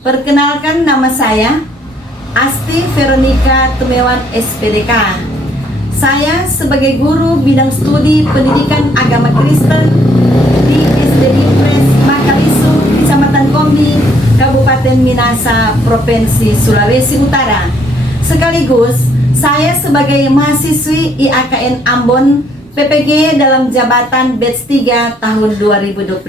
Perkenalkan, nama saya Asti Veronica Tumewan SPDK. Saya sebagai guru bidang studi pendidikan agama Kristen di SDI Pres Makalisu, Kecamatan Kombi, Kabupaten Minasa, Provinsi Sulawesi Utara. Sekaligus saya sebagai mahasiswi IAKN Ambon PPG dalam jabatan batch 3 tahun 2025.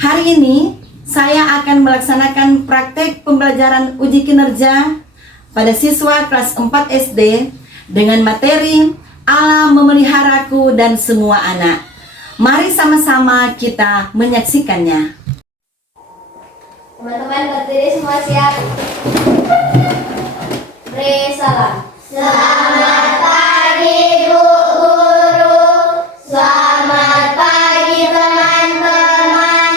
Hari ini saya akan melaksanakan praktek pembelajaran uji kinerja pada siswa kelas 4 SD dengan materi Allah memeliharaku dan semua anak. Mari sama-sama kita menyaksikannya. Teman-teman berdiri semua, siap. Beri salam. Selamat pagi Bu Guru. Selamat pagi teman-teman.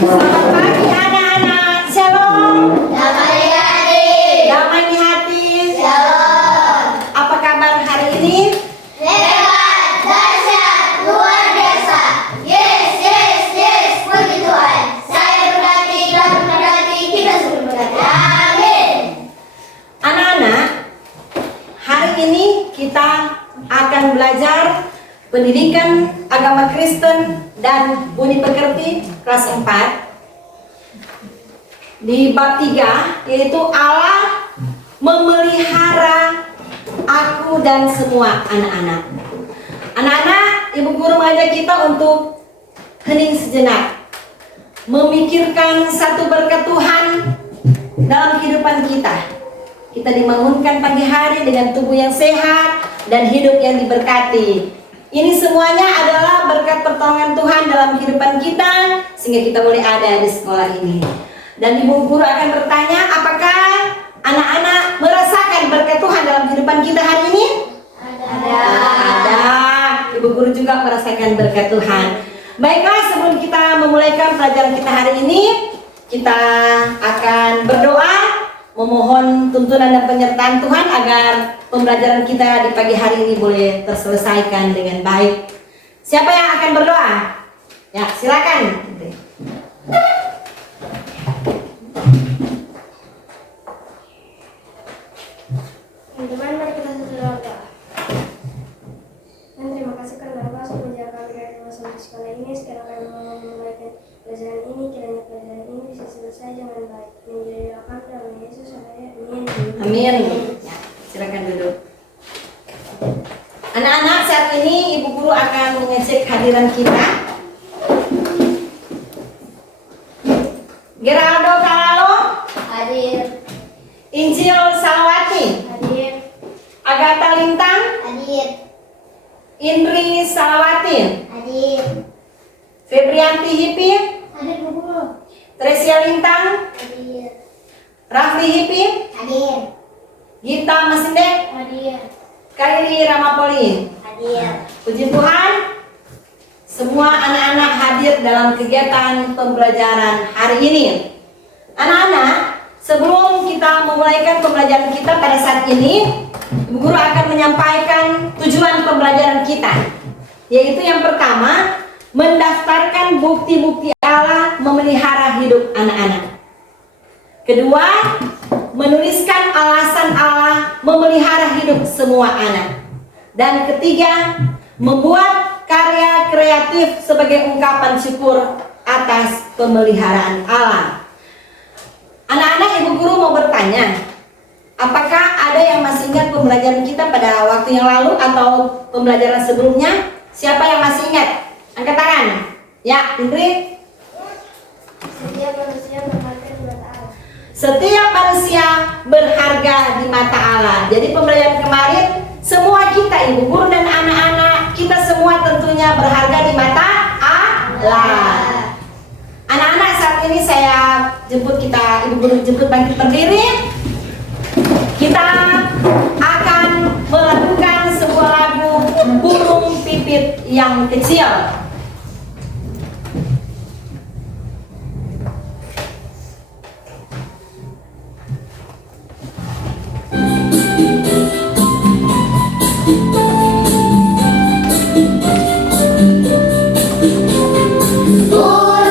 Selamat pagi anak-anak. Shalom. Damai hati. Damai di hati. Shalom. Apa kabar hari ini? Hebat, dahsyat, luar biasa. Yes, yes, yes. Puji Tuhan. Saya berarti dan berarti kita semua berarti. Amin. Anak-anak, hari ini kita akan belajar pendidikan agama Kristen dan budi pekerti kelas 4 di bab 3, yaitu Allah memelihara aku dan semua anak-anak. Anak-anak, Ibu Guru mengajak kita untuk hening sejenak, memikirkan satu berkat Tuhan dalam kehidupan kita. Kita dibangunkan pagi hari dengan tubuh yang sehat dan hidup yang diberkati. Ini semuanya adalah berkat pertolongan Tuhan dalam kehidupan kita, sehingga kita boleh ada di sekolah ini. Dan Ibu Guru akan bertanya, apakah anak-anak merasakan berkat Tuhan dalam kehidupan kita hari ini? Ada. Ibu Guru juga merasakan berkat Tuhan. Baiklah, sebelum kita memulaikan pelajaran kita hari ini, kita akan berdoa, memohon tuntunan dan penyertaan Tuhan agar pembelajaran kita di pagi hari ini boleh terselesaikan dengan baik. Siapa yang akan berdoa? Ya, silakan. Teman-teman, mari kita berdoa. Dan terima kasih karena Engkau sudah menjaga kami dari masuk di sekolah ini. Sekarang kami mau memulaikan pelajaran ini. Kiranya pelajaran ini bisa selesai dengan baik. Ini didoakan dalam Yesus. Amin. Amin. Ya, silakan duduk. Anak-anak, saat ini Ibu Guru akan mengecek hadiran kita. Geraldo Kalalo, Hadir. Injil Salawati, Hadir. Agatha Lintang, Hadir. Indri Salawati, Hadir. Febrianti Hipi, Hadir Bu Guru. Tresia Lintang, Hadir. Rafli Hipi, Hadir. Gita Masindek, Hadir. Kairi Ramapoli. Hadir. Puji Tuhan, semua anak-anak hadir dalam kegiatan pembelajaran hari ini. Anak-anak, sebelum kita memulaikan pembelajaran kita pada saat ini, Ibu Guru akan menyampaikan tujuan pembelajaran kita, yaitu yang pertama, mendaftarkan bukti-bukti Allah memelihara hidup anak-anak. Kedua, menuliskan alasan Allah memelihara hidup semua anak. Dan ketiga, membuat karya kreatif sebagai ungkapan syukur atas pemeliharaan Allah. Anak-anak, Ibu Guru mau bertanya, apakah ada yang masih ingat pembelajaran kita pada waktu yang lalu atau pembelajaran sebelumnya? Siapa yang masih ingat? Angkat tangan. Ya, Indri. Setiap manusia berharga di mata Allah. Setiap manusia berharga di mata Allah. Jadi pembelajaran kemarin, semua kita, Ibu Guru dan anak-anak, kita semua tentunya berharga di mata Allah. Anak-anak, saat ini saya jemput kita, Ibu Guru jemput bangkit berdiri. Kita akan melakukan sebuah lagu Burung Pipit yang Kecil. Burung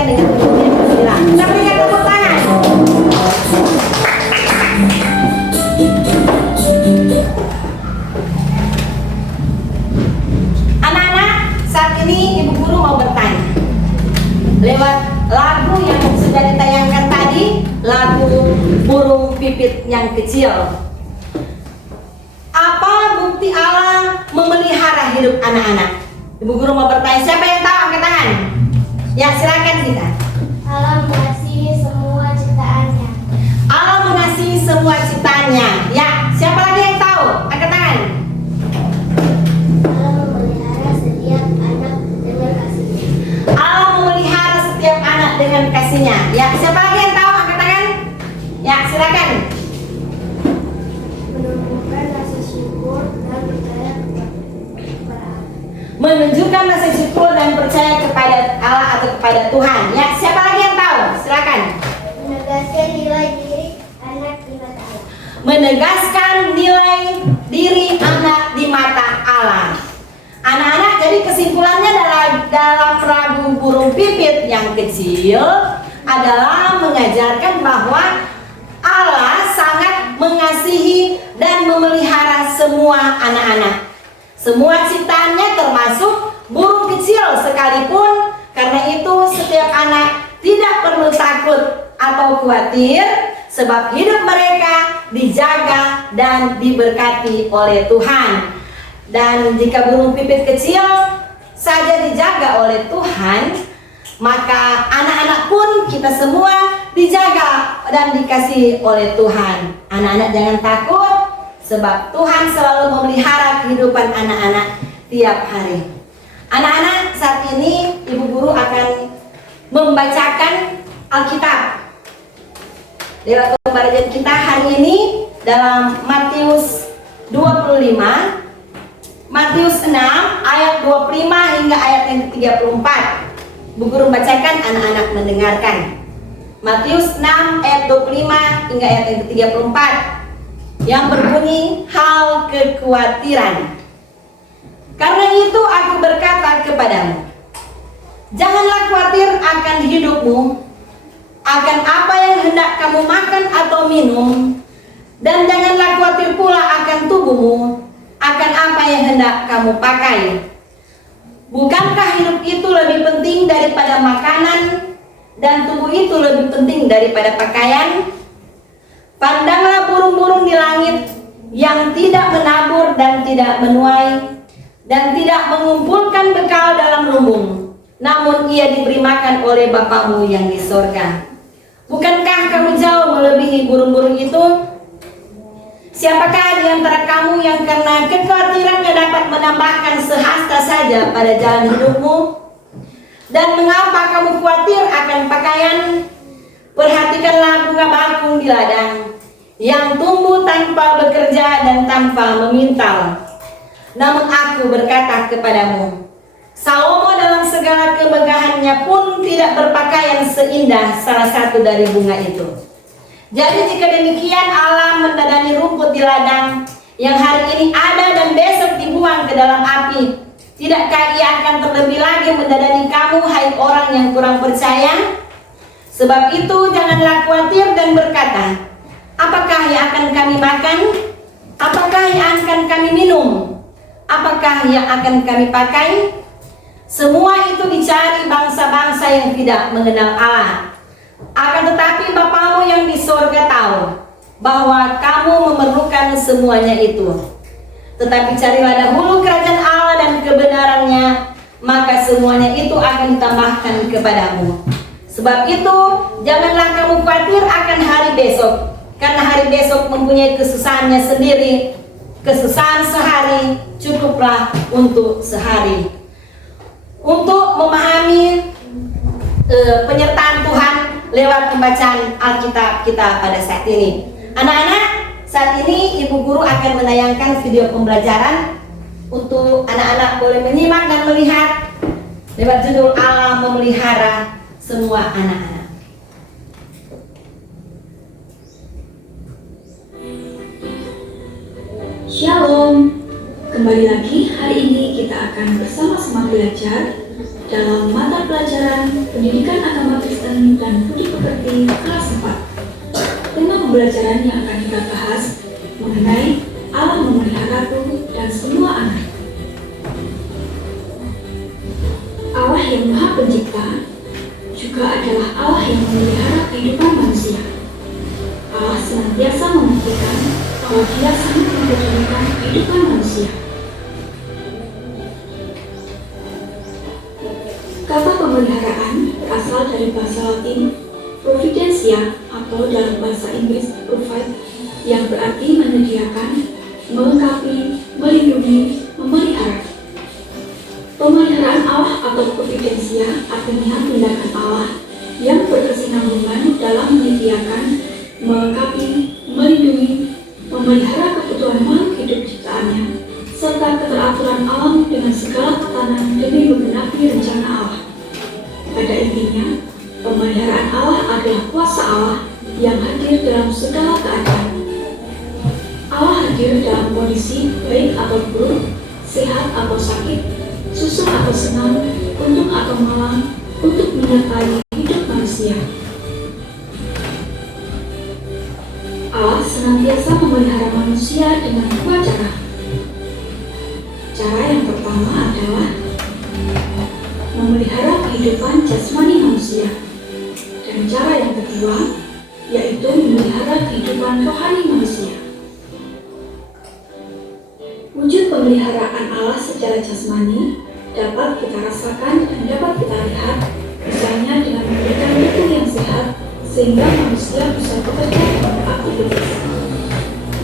sampaikan dengan penuh kesusilaan. Kita berikan tepuk tangan. Anak-anak, saat ini Ibu Guru mau bertanya. Lewat lagu yang sudah ditayangkan tadi, lagu Burung Pipit yang Kecil. Apa bukti Allah memelihara hidup anak-anak? Ibu Guru mau bertanya, siapa yang tahu? Angkat tangan. Ya, silakan kita. Allah mengasihi semua ciptaannya. Allah mengasihi semua ciptaannya. Ya, siapa lagi yang tahu? Angkat tangan. Allah memelihara setiap anak dengan kasih-Nya. Allah memelihara setiap anak dengan kasih-Nya. Ya, siapa lagi yang tahu? Angkat tangan. Ya, silakan. Menumbuhkan rasa syukur dan percaya kepada Allah. Menunjukkan rasa syukur dan percaya kepada Allah atau kepada Tuhan. Ya, siapa lagi yang tahu? Silakan. Menegaskan nilai diri anak di mata Allah. Menegaskan nilai diri anak di mata Allah. Anak-anak, jadi kesimpulannya dalam lagu Burung Pipit yang Kecil adalah mengajarkan bahwa Allah sangat mengasihi dan memelihara semua anak-anak. Semua ciptaannya termasuk burung kecil sekalipun. Karena itu setiap anak tidak perlu takut atau khawatir, sebab hidup mereka dijaga dan diberkati oleh Tuhan. Dan jika burung pipit kecil saja dijaga oleh Tuhan, maka anak-anak pun kita semua dijaga dan dikasihi oleh Tuhan. Anak-anak jangan takut, sebab Tuhan selalu memelihara kehidupan anak-anak tiap hari. Anak-anak, saat ini Ibu Guru akan membacakan Alkitab. Lewat pembacaan kita hari ini dalam Matius 25, Matius 6 ayat 25 hingga ayat yang ke-34. Bu Guru bacakan, anak-anak mendengarkan. Matius 6 ayat 25 hingga ayat yang ke-34 yang berbunyi hal kekhawatiran. Karena itu aku berkata kepadamu, janganlah khawatir akan hidupmu, akan apa yang hendak kamu makan atau minum, dan janganlah khawatir pula akan tubuhmu, akan apa yang hendak kamu pakai. Bukankah hidup itu lebih penting daripada makanan, dan tubuh itu lebih penting daripada pakaian? Pandanglah burung-burung di langit yang tidak menabur dan tidak menuai dan tidak mengumpulkan bekal dalam lumbung, namun ia diberi makan oleh Bapamu yang di sorga. Bukankah kamu jauh melebihi burung-burung itu? Siapakah di antara kamu yang karena kekhawatirannya dapat menambahkan sehasta saja pada jalan hidupmu? Dan mengapa kamu khawatir akan pakaian? Perhatikanlah bunga bakung di ladang, yang tumbuh tanpa bekerja dan tanpa memintal. Namun aku berkata kepadamu, Salomo dalam segala kemegahannya pun tidak berpakaian seindah salah satu dari bunga itu. Jadi jika demikian Allah mendadani rumput di ladang, yang hari ini ada dan besok dibuang ke dalam api, tidakkah ia akan terlebih lagi mendadani kamu, hai orang yang kurang percaya? Sebab itu janganlah khawatir dan berkata, apakah yang akan kami makan? Apakah yang akan kami minum? Apakah yang akan kami pakai? Semua itu dicari bangsa-bangsa yang tidak mengenal Allah. Akan tetapi Bapamu yang di sorga tahu bahwa kamu memerlukan semuanya itu. Tetapi carilah dahulu kerajaan Allah dan kebenarannya, maka semuanya itu akan ditambahkan kepadamu. Sebab itu janganlah kamu khawatir akan hari besok, karena hari besok mempunyai kesusahannya sendiri. Kesusahan sehari cukuplah untuk sehari. Untuk memahami penyertaan Tuhan lewat pembacaan Alkitab kita pada saat ini, anak-anak, saat ini Ibu Guru akan menayangkan video pembelajaran untuk anak-anak boleh menyimak dan melihat lewat judul Allah memelihara semua anak-anak. Shalom, kembali lagi hari ini kita akan akan bersama-sama belajar dalam mata pelajaran Pendidikan Agama Kristen dan Budi Pekerti kelas 4. Tema pembelajaran yang akan kita bahas mengenai Allah memeliharaku dan semua anak. Allah yang Maha Pencipta juga adalah Allah yang memelihara kehidupan manusia. Allah senantiasa membuktikan bahwa Dia sangat mempedulikan kehidupan manusia. Kata pemeliharaan berasal dari bahasa Latin providentia atau dalam bahasa Inggris provide, yang berarti menyediakan, melengkapi, melindungi, memelihara. Pemeliharaan Allah atau providentia artinya tindakan Allah yang berkesinambungan dalam menyediakan, melengkapi, melindungi, memelihara kebutuhan makhluk hidup ciptaannya, serta keteraturan alam dengan segala tatanan demi menggenapi rencana Allah. Pada intinya, pemeliharaan Allah adalah kuasa Allah yang hadir dalam segala keadaan. Allah hadir dalam kondisi baik atau buruk, sehat atau sakit, susah atau senang, untung atau malang, untuk menyertai hidup manusia. Allah senantiasa memelihara manusia dengan dua cara. Cara yang pertama adalah memelihara kehidupan jasmani manusia, dan cara yang kedua yaitu memelihara kehidupan rohani manusia. Wujud pemeliharaan Allah secara jasmani dapat kita rasakan dan dapat kita lihat, misalnya dengan memberikan tubuh yang sehat sehingga manusia bisa bekerja dan beraktivitas,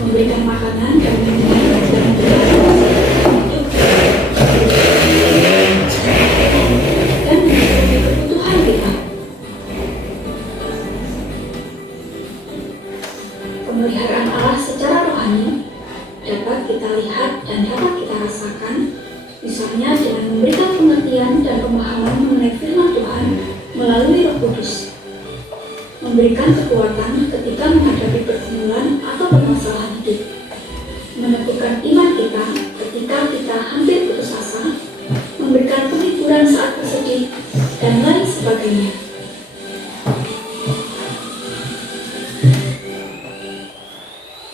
memberikan makanan dan minuman dan memberikan dan memenuhi kebutuhan kita. Pemeliharaan Allah secara rohani dapat kita lihat dan dapat kita rasakan, misalnya dengan memberikan pengertian dan pemahaman mengenai firman Tuhan melalui Roh Kudus, memberikan kekuatan ketika menghadapi pergumulan atau permasalahan hidup, meneguhkan iman kita ketika kita hampir putus asa, memberikan penghiburan saat bersedih, dan lain sebagainya.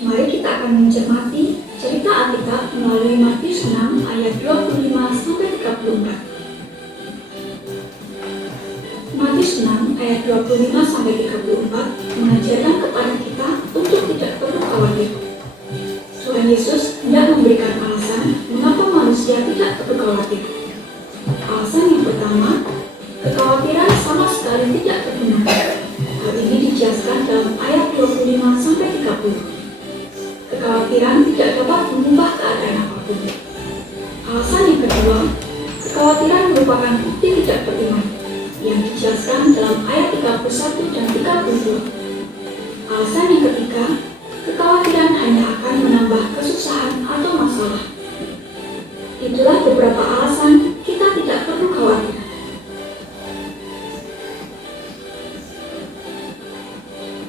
Mari kita akan mencermati cerita Alkitab melalui Matius 6 ayat 25-34. Matius 6 ayat 25-34 mengajarkan kepada kita untuk tidak perlu khawatir. Tuhan Yesus hendak memberikan alasan mengapa manusia tidak perlu khawatir. Alasan yang pertama, kekhawatiran sama sekali tidak berguna. Hal ini dijelaskan dalam ayat 25-30. Kekhawatiran tidak dapat mengubah keadaan apapun. Alasan yang kedua, kekhawatiran merupakan bukti tidak beriman, yang dijelaskan dalam ayat 31 dan 32. Alasan yang ketiga, kekhawatiran hanya akan menambah kesusahan atau masalah. Itulah beberapa alasan kita tidak perlu khawatir.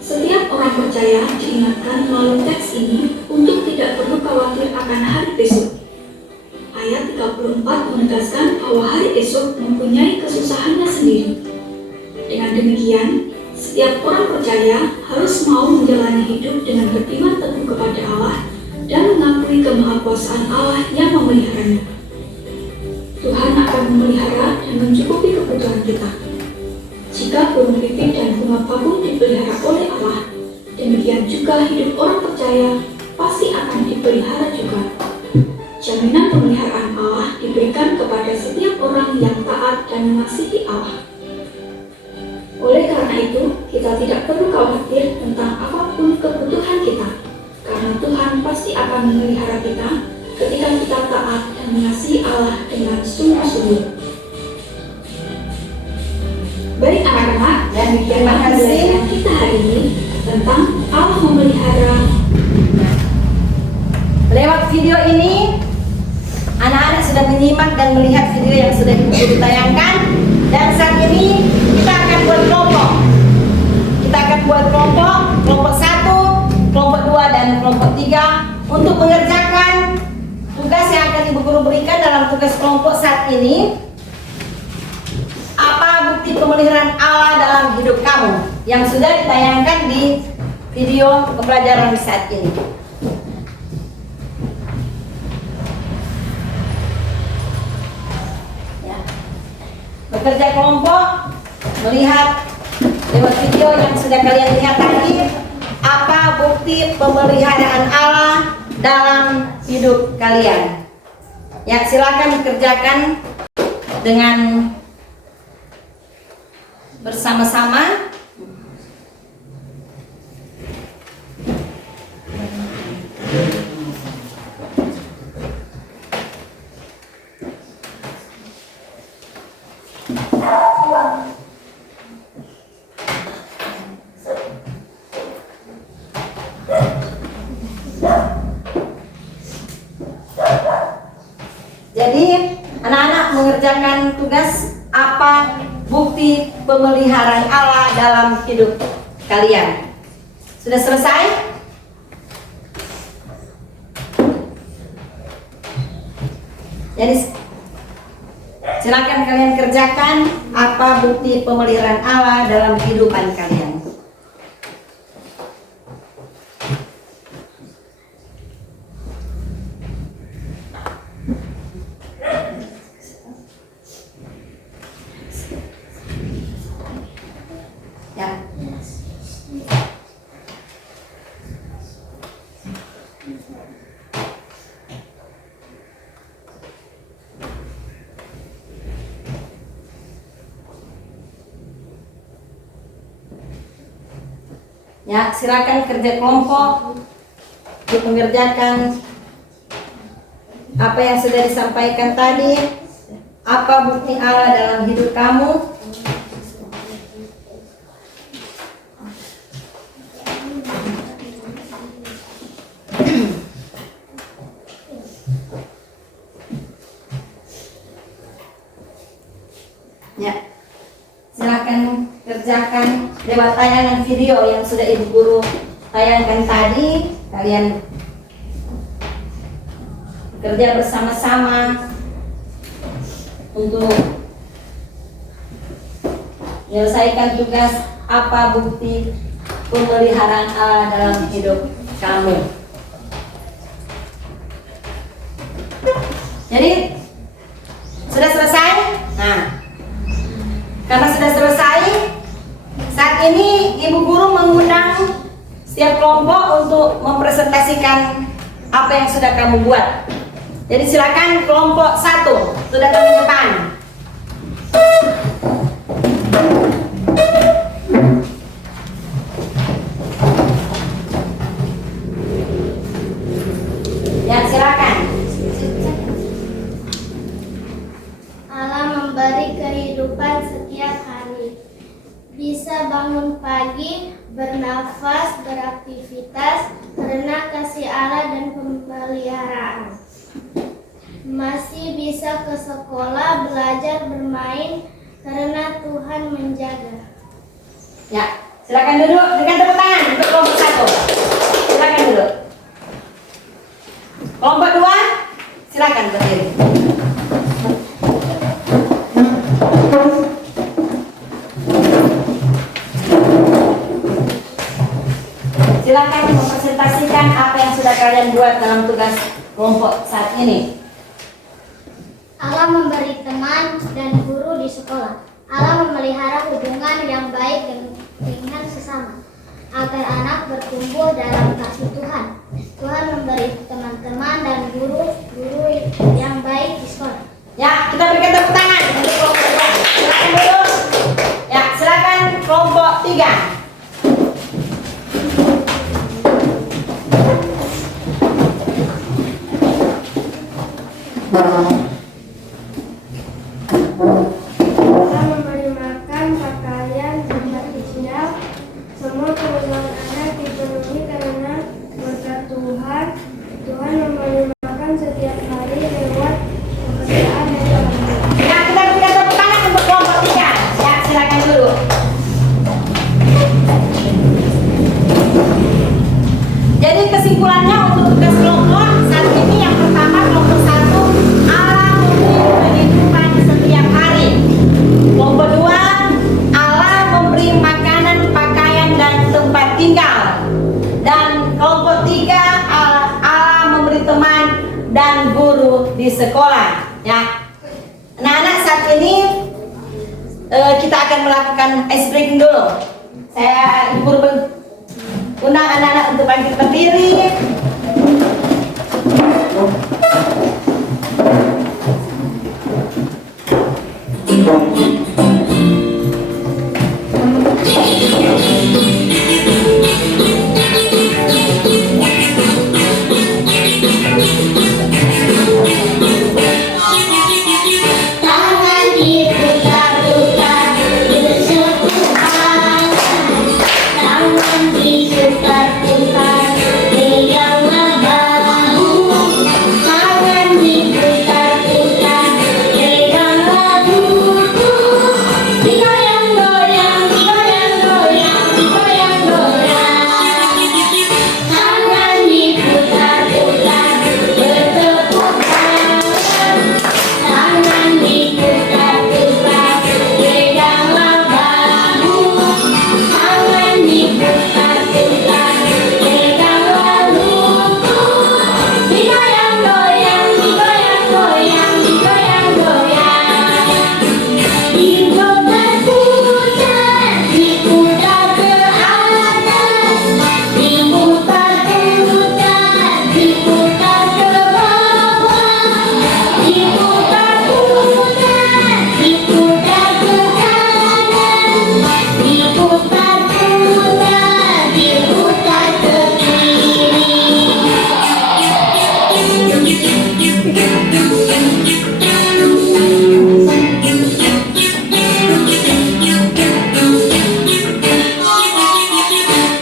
Setiap orang percaya diingatkan melalui teks ini untuk tidak perlu khawatir akan hari besok. Ayat 34 menegaskan bahwa hari esok mempunyai kesusahannya sendiri. Dengan demikian, setiap orang percaya harus mau menjalani hidup dengan beriman teguh kepada Allah dan mengakui kemahakuasaan Allah yang memeliharanya. Tuhan akan memelihara dan mencukupi kebutuhan kita. Jika burung pipit dan bunga babung dipelihara oleh Allah, demikian juga hidup orang percaya pasti akan dipelihara juga. Jaminan pemeliharaan Allah diberikan kepada setiap orang yang taat dan mengasihi Allah. Oleh karena itu, kita tidak perlu khawatir tentang apapun kebutuhan kita, karena Tuhan pasti akan memelihara kita ketika kita taat dan mengasihi Allah dengan sungguh-sungguh. Baik anak-anak, dan Terima kasih. pembelajaran kita hari ini tentang Allah memelihara. Lewat video ini, anak-anak sudah menyimak dan melihat video yang sudah ditayangkan. Dan saat ini kita akan buat kelompok. Kita akan buat kelompok 1, kelompok 2, dan kelompok 3 untuk mengerjakan tugas yang akan Ibu Guru guru berikan dalam tugas kelompok saat ini, apa bukti pemeliharaan Allah dalam hidup kamu, yang sudah ditayangkan di video pembelajaran saat ini. Ya. Bekerja kelompok, melihat lewat video yang sudah kalian lihat tadi, apa bukti pemeliharaan Allah dalam hidup kalian. Ya, silakan dikerjakan dengan bersama-sama. Jadi, anak-anak mengerjakan tugas apa bukti pemeliharaan Allah dalam hidup kalian. Sudah selesai? Jadi, silakan kalian kerjakan apa bukti pemeliharaan Allah dalam kehidupan kalian. Ya. Ya, silakan kerja kelompok untuk mengerjakan apa yang sudah disampaikan tadi. Apa bukti Allah dalam hidup kamu? Ya, silakan kerjakan lewat tayangan video yang sudah ibu guru tayangkan tadi. Kalian bekerja bersama-sama untuk menyelesaikan tugas apa bukti pemeliharaan Allah dalam hidup kamu. Jadi sudah selesai? Nah, karena sudah selesai, saat ini ibu guru mengundang setiap kelompok untuk mempresentasikan apa yang sudah kamu buat. Jadi silakan kelompok 1 sudah datang ke depan. Ya, silakan. Allah memberi kehidupan setiap hari. Bisa bangun pagi, bernafas, beraktivitas karena kasih Allah dan pemeliharaan. Masih bisa ke sekolah, belajar, bermain karena Tuhan menjaga. Ya, silakan duduk dengan tepuk tangan untuk kelompok 1. Silakan duduk. Kelompok 2, silakan berdiri. Silakan mempresentasikan apa yang sudah kalian buat dalam tugas kelompok saat ini. Allah memberi teman dan guru di sekolah. Allah memelihara hubungan yang baik dengan sesama, agar anak bertumbuh dalam kasih Tuhan. Tuhan memberi teman-teman dan guru-guru yang baik di sekolah. Ya, kita berikan tepuk tangan untuk kelompok 2. Silakan duduk. Ya, silakan kelompok 3. Allah memberi makan, pakaian, tempat tinggal. Semua kebutuhan anak dipenuhi karena berkat Tuhan. Tuhan memberi makan setiap hari lewat pekerjaan dan orang. Ya, kita berikan tepuk tangan untuk kelompok 3. Ya, silakan duduk. Jadi kesimpulannya untuk tugas kelompok saat ini, yang pertama kelompok 1, sekolah. Ya, anak-anak saat ini kita akan melakukan ice breaking dulu. Saya Ibu Guru undang anak-anak untuk bangkit berdiri. Tangan diputar-putar berseputar, tangan diputar-putar peganglah bahu, tangan diputar-putar peganglah buku, digoyang-goyang, digoyang-goyang, digoyang-goyang, tangan diputar-putar bertepuk tangan. Tangan diputar-putar, peganglah bahu. Tangan diputar-putar, peganglah buku. Digoyang-goyang, digoyang-goyang, digoyang-goyang. Diputar-putar, diputar ke atas. Diputar-putar, diputar ke bawah. Diputar-putar, diputar ke kanan, diputar-putar, diputar ke kiri.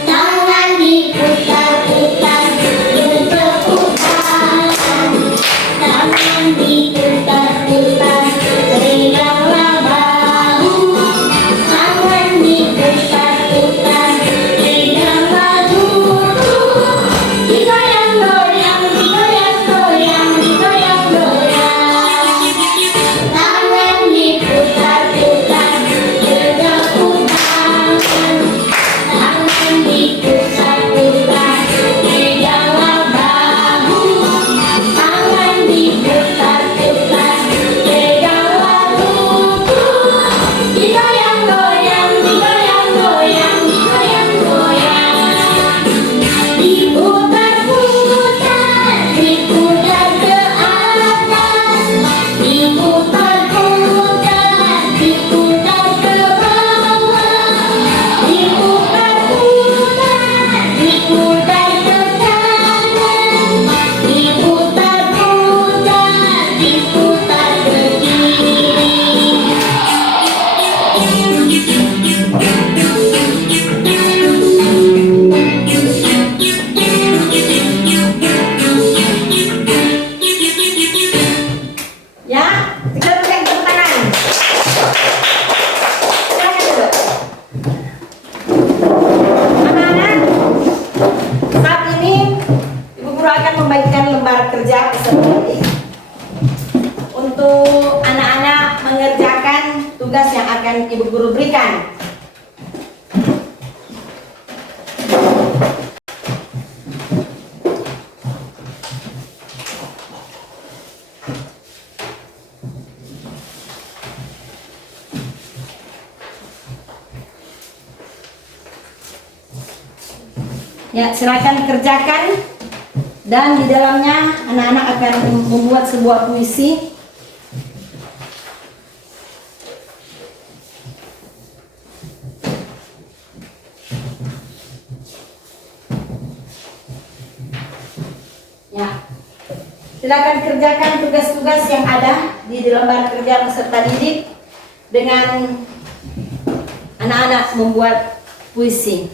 Tangan diputar-putar bertepuk tangan. Tangan diputar-putar, peganglah bahu. Tangan diputar-putar, peganglah buku. Digoyang-goyang, digoyang-goyang, digoyang-goyang. Tangan diputar-putar, bertepuk tangan. Tangan diputar-putar, peganglah bahu. Tangan diputar-putar, peganglah buku. Digoyang-goyang, digoyang-goyang, digoyang-goyang. Diputar-putar, diputar ke atas. Diputar-putar, diputar ke bawah. Diputar-putar, diputar ke kanan. Diputar-putar, diputar ke kiri. Ya, kita berikan tepuk tangan. Silakan dulu. Anak-anak, saat ini Ibu Guru akan membagikan lembar kerja peserta didik untuk anak-anak mengerjakan tugas yang akan Ibu Guru berikan. Ya, silakan kerjakan, dan di dalamnya anak-anak akan membuat sebuah puisi. Ya, silakan kerjakan tugas-tugas yang ada di lembar kerja peserta didik dengan anak-anak membuat puisi.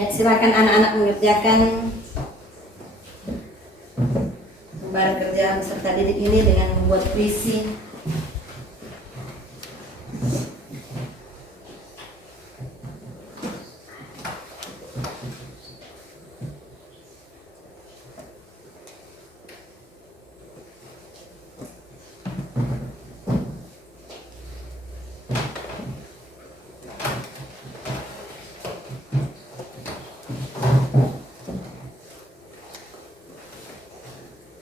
Ya, silakan anak-anak mengerjakan lembar kerja peserta didik ini dengan membuat puisi.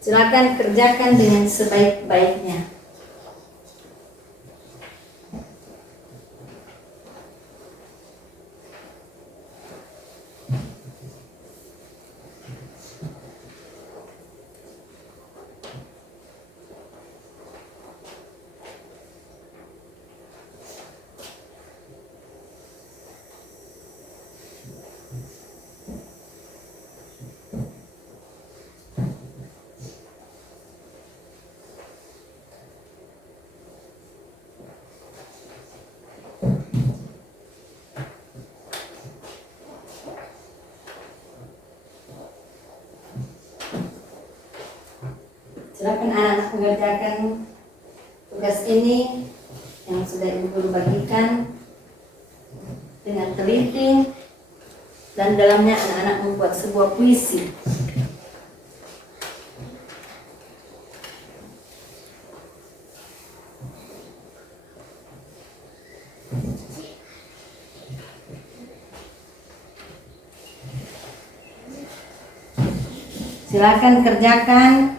Silakan kerjakan dengan sebaik-baiknya. Silakan anak-anak mengerjakan tugas ini yang sudah Ibu Guru bagikan dengan teliti, dan dalamnya anak-anak membuat sebuah puisi. Silakan kerjakan